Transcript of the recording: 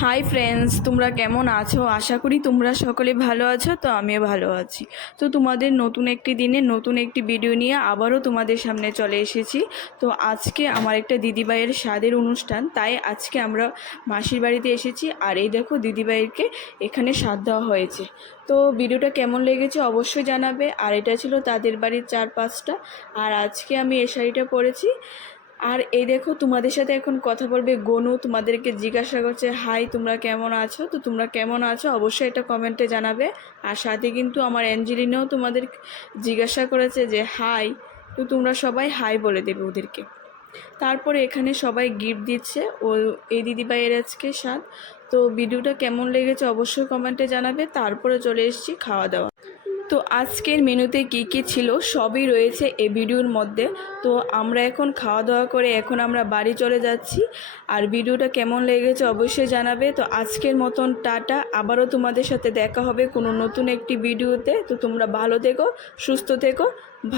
Hi friends, তোমরা কেমন আছো? আশা করি তোমরা সকলে ভালো আছো। তো আমিও ভালো আছি। তো তোমাদের নতুন একটি দিনে নতুন একটি ভিডিও নিয়ে আবারও তোমাদের সামনে চলে এসেছি। তো আজকে আমার একটা দিদিভাইয়ের স্বাদের অনুষ্ঠান, তাই আজকে আমরা মাসির বাড়িতে এসেছি। আর এই দেখো দিদিভাইকে এখানে স্বাদ দেওয়া হয়েছে। তো ভিডিওটা কেমন লেগেছে অবশ্যই জানাবে। আর এটা ছিল তাদের বাড়ির 4-5টা। আর আজকে আমি এই শাড়িটা পরেছি। আর এই দেখো তোমাদের সাথে এখন কথা বলবে গনু, তোমাদেরকে জিজ্ঞাসা করছে হাই তোমরা কেমন আছো। তো তোমরা কেমন আছো অবশ্যই এটা কমেন্টে জানাবে। আর সাথে কিন্তু আমার অ্যাঞ্জেলিনাও তোমাদের জিজ্ঞাসা করেছে যে হাই। তো তোমরা সবাই হাই বলে দেবে ওদেরকে। তারপরে এখানে সবাই গিফট দিচ্ছে ও এই দিদিভাইয়ের আজকে স্বাদ। তো ভিডিওটা কেমন লেগেছে অবশ্যই কমেন্টে জানাবে। তারপরে চলে এসেছি খাওয়া দাওয়া। তো আজকের মেনুতে কি কি ছিল সবই রয়েছে এই ভিডিওর মধ্যে। তো আমরা এখন খাওয়া দাওয়া করে এখন আমরা বাড়ি চলে যাচ্ছি। আর ভিডিওটা কেমন লেগেছে অবশ্যই জানাবে। তো আজকের মতন টাটা, আবারও তোমাদের সাথে দেখা হবে কোনো নতুন একটি ভিডিওতে। তো তোমরা ভালো থেকো, সুস্থ থেকো।